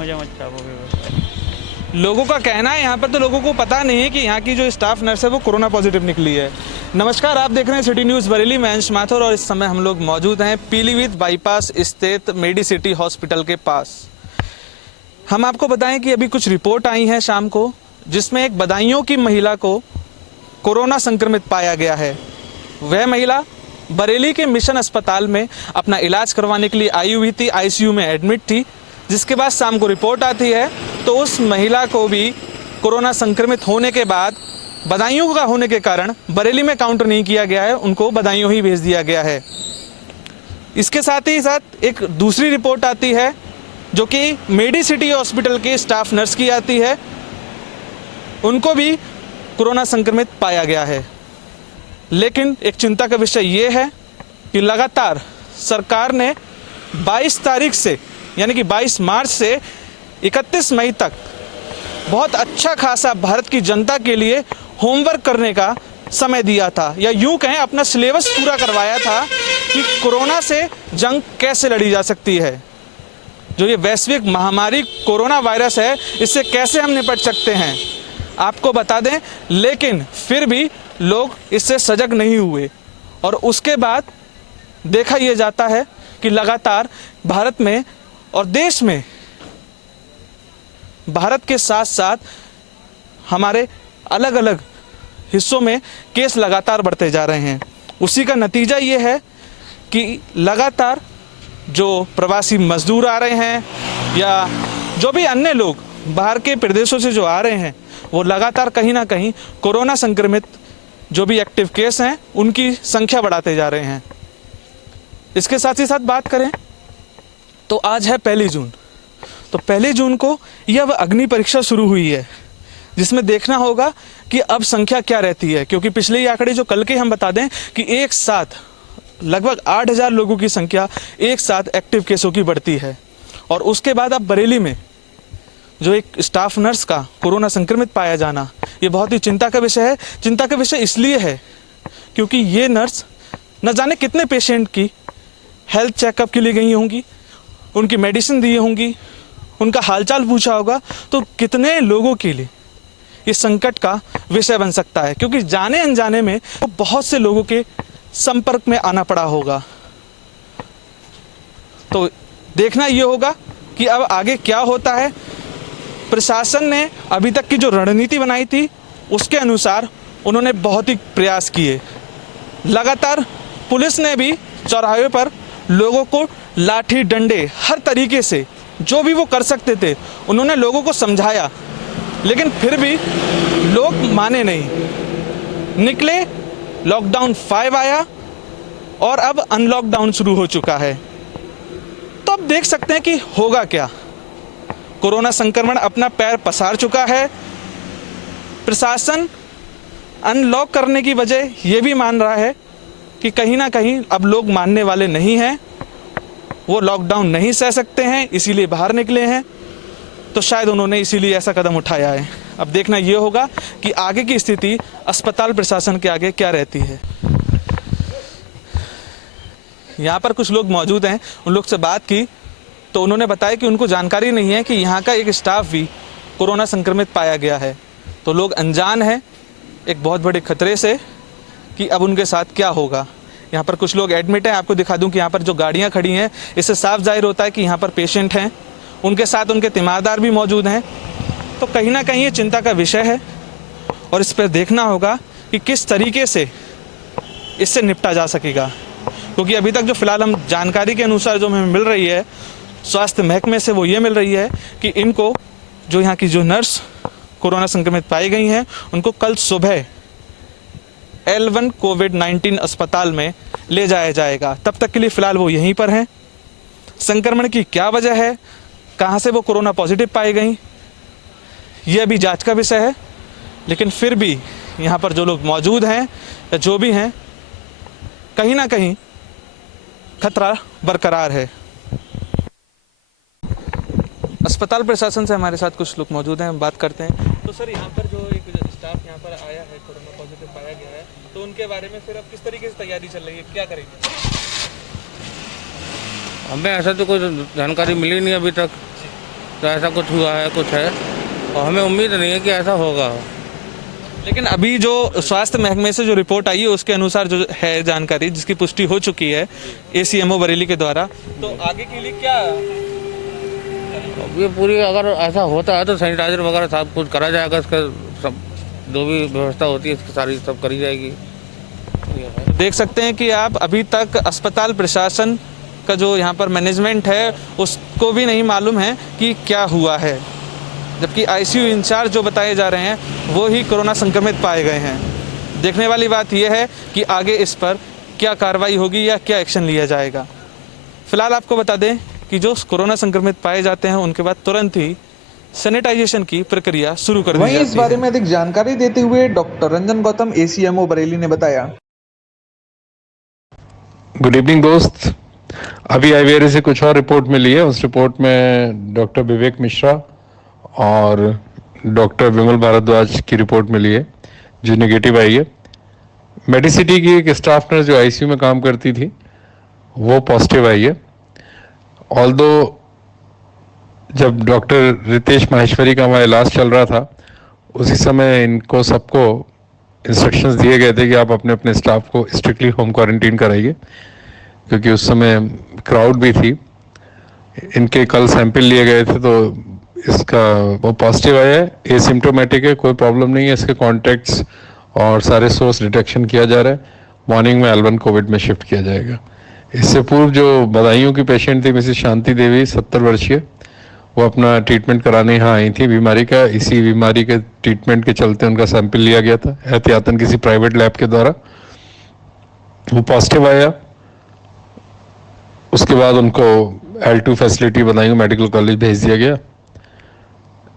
मजा मचा वो व्यवस्था। लोगों का कहना है यहाँ पर, तो लोगों को पता नहीं है कि यहाँ की जो स्टाफ नर्स है वो कोरोना पॉजिटिव निकली है। नमस्कार, आप देख रहे हैं सिटी न्यूज़ बरेली। मैं अंश माथुर और इस समय हम लोग मौजूद हैं पीलीभीत बाईपास स्थित मेडिसिटी हॉस्पिटल के पास। हम आपको बताएं कि अभी कुछ रिपोर्ट आई हैं शाम को, जिसमें एक बदायूं की महिला को कोरोना संक्रमित पाया गया है। वह महिला बरेली के मिशन अस्पताल में अपना इलाज करवाने के लिए आई हुई थी, आईसीयू में एडमिट थी। जिसके बाद शाम को रिपोर्ट आती है तो उस महिला को भी कोरोना संक्रमित होने के बाद बदायूं का होने के कारण बरेली में काउंटर नहीं किया गया है, उनको बदायूं ही भेज दिया गया है। इसके साथ ही साथ एक दूसरी रिपोर्ट आती है जो कि मेडिसिटी हॉस्पिटल के स्टाफ नर्स की आती है, उनको भी कोरोना संक्रमित पाया गया है। लेकिन एक चिंता का विषय ये है कि लगातार सरकार ने 22 तारीख से यानी कि 22 मार्च से 31 मई तक बहुत अच्छा खासा भारत की जनता के लिए होमवर्क करने का समय दिया था, या यूं कहें अपना सिलेबस पूरा करवाया था कि कोरोना से जंग कैसे लड़ी जा सकती है। जो ये वैश्विक महामारी कोरोना वायरस है, इससे कैसे हम निपट सकते हैं आपको बता दें। लेकिन फिर भी लोग इससे सजग नहीं हुए और उसके बाद देखा यह जाता है कि लगातार भारत में और देश में, भारत के साथ साथ हमारे अलग अलग हिस्सों में केस लगातार बढ़ते जा रहे हैं। उसी का नतीजा ये है कि लगातार जो प्रवासी मजदूर आ रहे हैं या जो भी अन्य लोग बाहर के प्रदेशों से जो आ रहे हैं, वो लगातार कहीं ना कहीं कोरोना संक्रमित जो भी एक्टिव केस हैं उनकी संख्या बढ़ाते जा रहे हैं। इसके साथ ही साथ बात करें तो आज है 1 जून। तो 1 जून को यह अग्नि परीक्षा शुरू हुई है, जिसमें देखना होगा कि अब संख्या क्या रहती है, क्योंकि पिछले ही आंकड़े जो कल के हम बता दें कि एक साथ लगभग 8,000 लोगों की संख्या एक साथ एक्टिव केसों की बढ़ती है। और उसके बाद अब बरेली में जो एक स्टाफ नर्स का कोरोना संक्रमित पाया जाना, ये बहुत ही चिंता का विषय है। चिंता का विषय इसलिए है क्योंकि ये नर्स न जाने कितने पेशेंट की हेल्थ चेकअप के लिए गई होंगी, उनकी मेडिसिन दी होंगी, उनका हालचाल पूछा होगा, तो कितने लोगों के लिए ये संकट का विषय बन सकता है, क्योंकि जाने अनजाने में तो बहुत से लोगों के संपर्क में आना पड़ा होगा। तो देखना ये होगा कि अब आगे क्या होता है। प्रशासन ने अभी तक की जो रणनीति बनाई थी उसके अनुसार उन्होंने बहुत ही प्रयास किए। लगातार पुलिस ने भी चौराहे पर लोगों को लाठी डंडे हर तरीके से जो भी वो कर सकते थे उन्होंने लोगों को समझाया, लेकिन फिर भी लोग माने नहीं। निकले, लॉकडाउन 5 आया और अब अनलॉकडाउन शुरू हो चुका है। तो अब देख सकते हैं कि होगा क्या। कोरोना संक्रमण अपना पैर पसार चुका है। प्रशासन अनलॉक करने की वजह ये भी मान रहा है कि कहीं ना कहीं अब लोग मानने वाले नहीं हैं, वो लॉकडाउन नहीं सह सकते हैं, इसीलिए बाहर निकले हैं। तो शायद उन्होंने इसीलिए ऐसा कदम उठाया है। अब देखना ये होगा कि आगे की स्थिति अस्पताल प्रशासन के आगे क्या रहती है। यहाँ पर कुछ लोग मौजूद हैं, उन लोग से बात की तो उन्होंने बताया कि उनको जानकारी नहीं है कि यहाँ का एक स्टाफ भी कोरोना संक्रमित पाया गया है। तो लोग अनजान हैं एक बहुत बड़े खतरे से कि अब उनके साथ क्या होगा। यहाँ पर कुछ लोग एडमिट हैं। आपको दिखा दूं कि यहाँ पर जो गाड़ियाँ खड़ी हैं, इससे साफ जाहिर होता है कि यहाँ पर पेशेंट हैं, उनके साथ उनके तीमारदार भी मौजूद हैं। तो कहीं ना कहीं ये चिंता का विषय है और इस पर देखना होगा कि किस तरीके से इससे निपटा जा सकेगा। क्योंकि अभी तक जो फिलहाल हम जानकारी के अनुसार जो हमें मिल रही है स्वास्थ्य महकमे से, वो ये मिल रही है कि इनको जो यहाँ की जो नर्स कोरोना संक्रमित पाई गई हैं उनको कल सुबह L1 कोविड-19 अस्पताल में ले जाया जाएगा। तब तक के लिए फ़िलहाल वो यहीं पर हैं। संक्रमण की क्या वजह है, कहाँ से वो कोरोना पॉजिटिव पाई गई, ये अभी जांच का विषय है। लेकिन फिर भी यहाँ पर जो लोग मौजूद हैं या जो भी हैं, कहीं ना कहीं खतरा बरकरार है। अस्पताल प्रशासन से हमारे साथ कुछ लोग मौजूद हैं, हम बात करते हैं। तो सर, यहाँ पर जो एक स्टाफ यहाँ पर आया है, कोरोना पॉजिटिव पाया गया है, तो उनके बारे में फिर अब किस तरीके से तैयारी चल रही है, क्या करेंगे? हमें ऐसा तो कोई जानकारी मिली नहीं अभी तक। तो ऐसा कुछ हुआ है, कुछ है, और हमें उम्मीद नहीं है कि ऐसा होगा। लेकिन अभी जो स्वास्थ्य महकमे से जो रिपोर्ट आई है उसके अनुसार जो है जानकारी जिसकी पुष्टि हो चुकी है ACMO बरेली के द्वारा, तो आगे के लिए क्या? अब ये पूरी अगर ऐसा होता है तो सैनिटाइजर वगैरह सब कुछ करा जाएगा, इसका सब जो भी व्यवस्था होती है इसकी सारी सब करी जाएगी। देख सकते हैं कि आप अभी तक अस्पताल प्रशासन का जो यहाँ पर मैनेजमेंट है उसको भी नहीं मालूम है कि क्या हुआ है, जबकि ICU इंचार्ज जो बताए जा रहे हैं वो ही कोरोना संक्रमित पाए गए हैं। देखने वाली बात यह है कि आगे इस पर क्या कार्रवाई होगी या क्या एक्शन लिया जाएगा। फिलहाल आपको बता दें कि जो कोरोना संक्रमित पाए जाते हैं उनके बाद तुरंत ही सैनिटाइजेशन की प्रक्रिया शुरू कर दी जाती है। इस बारे में अधिक जानकारी देते हुए डॉक्टर रंजन गौतम ACMO बरेली ने बताया। गुड इवनिंग दोस्त, अभी IVR से कुछ और रिपोर्ट मिली है। उस रिपोर्ट में डॉक्टर विवेक मिश्रा और डॉक्टर विमल भारद्वाज की रिपोर्ट मिली है जो नेगेटिव आई है। मेडिसिटी की एक स्टाफ नर्स जो ICU में काम करती थी वो पॉजिटिव आई है। ऑल्दो जब डॉक्टर रितेश माहेश्वरी का हमारा इलाज चल रहा था उसी समय इनको सबको इंस्ट्रक्शंस दिए गए थे कि आप अपने अपने स्टाफ को स्ट्रिक्टली होम क्वारंटीन कराइए, क्योंकि उस समय क्राउड भी थी। इनके कल सैंपल लिए गए थे तो इसका वो पॉजिटिव आया है, एसिम्प्टोमेटिक है, कोई प्रॉब्लम नहीं है। इसके कॉन्टैक्ट्स और सारे सोर्स डिटेक्शन किया जा रहा है। मॉर्निंग में L1 कोविड में शिफ्ट किया जाएगा। इससे पूर्व जो बदायूं की पेशेंट थी मिसेस शांति देवी 70 वर्षीय, वो अपना ट्रीटमेंट कराने यहाँ आई थी बीमारी का। इसी बीमारी के ट्रीटमेंट के चलते उनका सैंपल लिया गया था एहतियातन किसी प्राइवेट लैब के द्वारा, वो पॉजिटिव आया। उसके बाद उनको L2 facility Badaun medical college भेज दिया गया।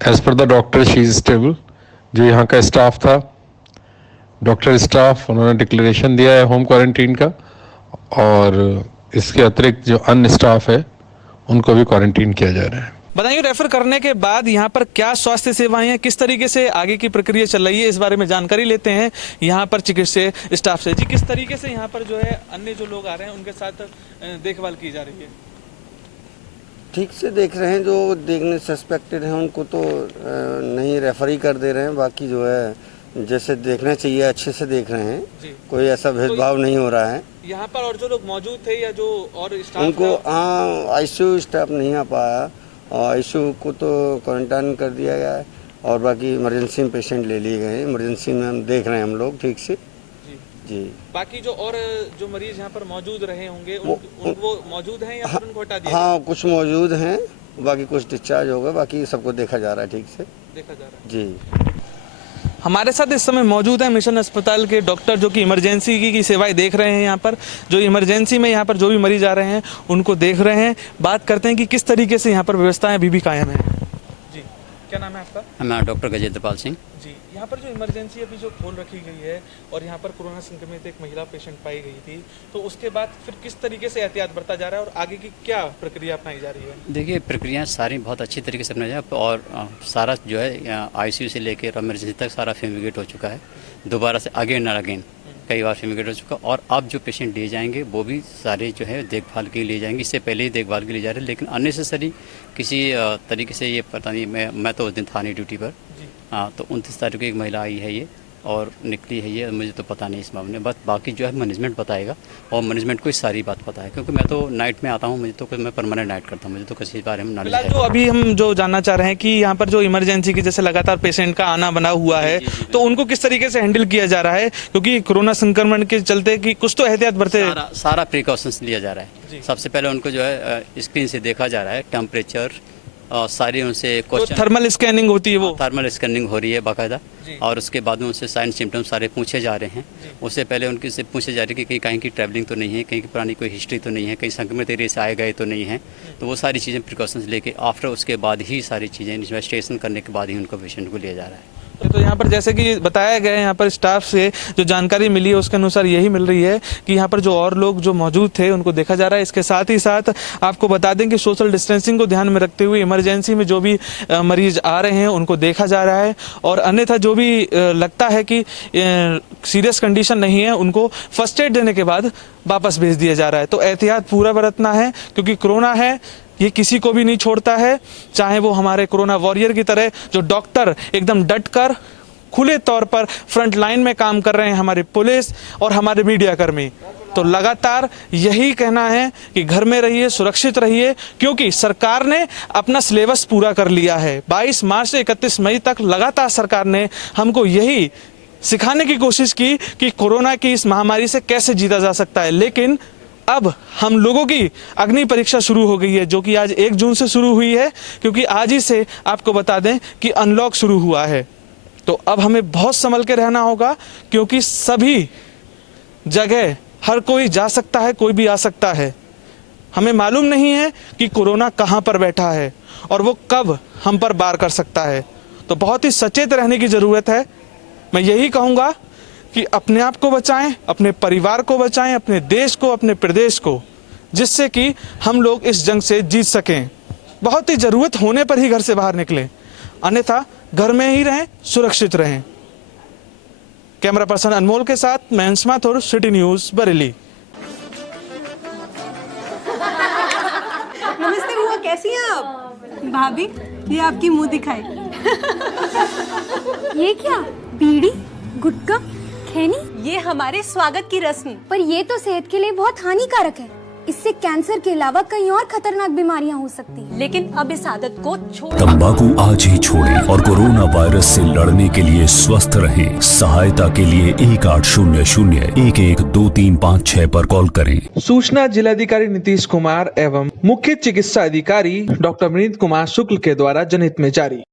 As per the doctor she is stable. जो यहाँ का स्टाफ था, डॉक्टर स्टाफ, उन्होंने डिक्लेरेशन दिया है होम क्वारंटीन का, और इसके अतिरिक्त जो अन्य स्टाफ है उनको भी क्वारंटीन किया जा रहा है। बदायूं रेफर करने के बाद यहाँ पर क्या स्वास्थ्य सेवाएं हैं, किस तरीके से आगे की प्रक्रिया चल रही है, इस बारे में जानकारी लेते हैं यहाँ पर चिकित्सीय स्टाफ से। जी, किस तरीके से यहाँ पर जो है अन्य जो लोग आ रहे हैं उनके साथ देखभाल की जा रही है? ठीक से देख रहे हैं, जो देखने सस्पेक्टेड हैं उनको तो नहीं रेफर ही कर दे रहे हैं। बाकी जो है जैसे देखना चाहिए अच्छे से देख रहे हैं, कोई ऐसा भेदभाव नहीं हो रहा है। यहाँ पर और जो लोग मौजूद थे या जो और स्टाफ उनको ICU स्टाफ नहीं आ पाया और ICU को तो क्वारंटाइन कर दिया गया है, और बाकी इमरजेंसी में पेशेंट ले लिए गए हैं। इमरजेंसी में हम देख रहे हैं हम लोग ठीक से जी। बाकी जो और जो मरीज यहाँ पर मौजूद रहे होंगे वो मौजूद हैं या फिर उनको हटा दिया? हाँ, कुछ मौजूद हैं, बाकी कुछ डिस्चार्ज हो गए, बाकी सबको देखा जा रहा है ठीक से देखा जा रहा है जी। हमारे साथ इस समय मौजूद है मिशन अस्पताल के डॉक्टर जो कि इमरजेंसी की सेवाएं देख रहे हैं। यहाँ पर जो इमरजेंसी में यहाँ पर जो भी मरीज आ रहे हैं उनको देख रहे हैं। बात करते हैं कि किस तरीके से यहाँ पर व्यवस्थाएं अभी भी कायम है। जी, क्या नाम है आपका? मैं डॉक्टर गजेंद्रपाल सिंह। जी, यहाँ पर जो इमरजेंसी अभी जो खोल रखी गई है और यहाँ पर कोरोना संक्रमित एक महिला पेशेंट पाई गई थी, तो उसके बाद फिर किस तरीके से एहतियात बरता जा रहा है और आगे की क्या प्रक्रिया अपनाई जा रही है? देखिए, प्रक्रिया सारी बहुत अच्छी तरीके से अपनाई जा, और सारा जो है ICU से लेकर इमरजेंसी तक सारा फ्यूमिगेट हो चुका है। दोबारा से अगेन और अगेन कई बार फ्यूमिगेट हो चुका, और अब जो पेशेंट लिए जाएंगे वो भी सारे जो है देखभाल के लिए जाएंगे। इससे पहले ही देखभाल के लिए जा रहे हैं, लेकिन अननेसेसरी किसी तरीके से ये पता नहीं, मैं तो उस दिन था नहीं ड्यूटी पर। हाँ, तो 29 तारीख को एक महिला आई है ये और निकली है ये, मुझे तो पता नहीं इस मामले में। बस बाकी जो है मैनेजमेंट बताएगा, और मैनेजमेंट को सारी बात पता है, क्योंकि मैं तो नाइट में आता हूँ, मुझे तो मैं परमानेंट नाइट करता हूँ, मुझे तो किसी बारे में नॉलेज है। जो अभी हम जो जानना चाह रहे हैं कि यहाँ पर जो इमरजेंसी की जैसे लगातार पेशेंट का आना बना हुआ है, तो उनको किस तरीके से हैंडल किया जा रहा है, क्योंकि कोरोना संक्रमण के चलते कि कुछ तो एहतियात बरते? सारा प्रिकॉशंस लिया जा रहा है। सबसे पहले उनको जो है स्क्रीन से देखा जा रहा है, टेम्परेचर और सारी उनसे क्वेश्चन, थर्मल स्कैनिंग होती है, वो थर्मल स्कैनिंग हो रही है बाकायदा, और उसके बाद में उनसे साइन सिम्टम्स सारे पूछे जा रहे हैं। उससे पहले उनके से पूछे जा रहे हैं कि कहीं की ट्रैवलिंग तो नहीं है, कहीं की पुरानी कोई हिस्ट्री तो नहीं है, कहीं संक्रमित एरिया से आए गए तो नहीं है। तो वो सारी चीज़ें प्रिकॉशंस लेके आफ्टर उसके बाद ही सारी चीज़ें इन्वेस्टिगेशन करने के बाद ही उनको पेशेंट को लिया जा रहा है। तो यहाँ पर जैसे कि बताया गया है, यहाँ पर स्टाफ से जो जानकारी मिली है उसके अनुसार यही मिल रही है कि यहाँ पर जो और लोग जो मौजूद थे उनको देखा जा रहा है। इसके साथ ही साथ आपको बता दें कि सोशल डिस्टेंसिंग को ध्यान में रखते हुए इमरजेंसी में जो भी मरीज आ रहे हैं उनको देखा जा रहा है, और अन्यथा जो भी लगता है कि सीरियस कंडीशन नहीं है उनको फर्स्ट एड देने के बाद वापस भेज दिया जा रहा है। तो एहतियात पूरा बरतना है, क्योंकि कोरोना है, ये किसी को भी नहीं छोड़ता है, चाहे वो हमारे कोरोना वॉरियर की तरह जो डॉक्टर एकदम डटकर खुले तौर पर फ्रंट लाइन में काम कर रहे हैं, हमारी पुलिस और हमारे मीडिया कर्मी। तो लगातार यही कहना है कि घर में रहिए, सुरक्षित रहिए, क्योंकि सरकार ने अपना सिलेबस पूरा कर लिया है। 22 मार्च से 31 मई तक लगातार सरकार ने हमको यही सिखाने की कोशिश की कि कोरोना की इस महामारी से कैसे जीता जा सकता है। लेकिन अब हम लोगों की अग्नि परीक्षा शुरू हो गई है, जो कि आज 1 जून से शुरू हुई है, क्योंकि आज ही से आपको बता दें कि अनलॉक शुरू हुआ है। तो अब हमें बहुत संभल के रहना होगा, क्योंकि सभी जगह हर कोई जा सकता है, कोई भी आ सकता है। हमें मालूम नहीं है कि कोरोना कहाँ पर बैठा है और वो कब हम पर वार कर सकता है। तो बहुत ही सचेत रहने की ज़रूरत है। मैं यही कहूँगा कि अपने आप को बचाएं, अपने परिवार को बचाएं, अपने देश को, अपने प्रदेश को, जिससे कि हम लोग इस जंग से जीत सकें। बहुत ही ज़रूरत होने पर ही घर से बाहर निकलें, अन्यथा घर में ही रहें, सुरक्षित रहें। कैमरा पर्सन अनमोल के साथ मैं अंश माथुर, सिटी न्यूज़ बरेली। नमस्ते बुआ, कैसी हैं आप? भाभी, ये आपकी मुंह दिखाई। ये क्या? बीड़ी, गुटखा, खैनी? ये हमारे स्वागत की रस्म। पर ये तो सेहत के लिए बहुत हानिकारक है। इससे कैंसर के अलावा कई और खतरनाक बीमारियां हो सकती हैं। लेकिन अब इस आदत को छोड़। तंबाकू आज ही छोड़ें और कोरोना वायरस से लड़ने के लिए स्वस्थ रहें। सहायता के लिए 1800-112356 पर कॉल करें। सूचना जिलाधिकारी नीतीश कुमार एवं मुख्य चिकित्सा अधिकारी डॉक्टर विनीत कुमार शुक्ल के द्वारा जनहित में जारी।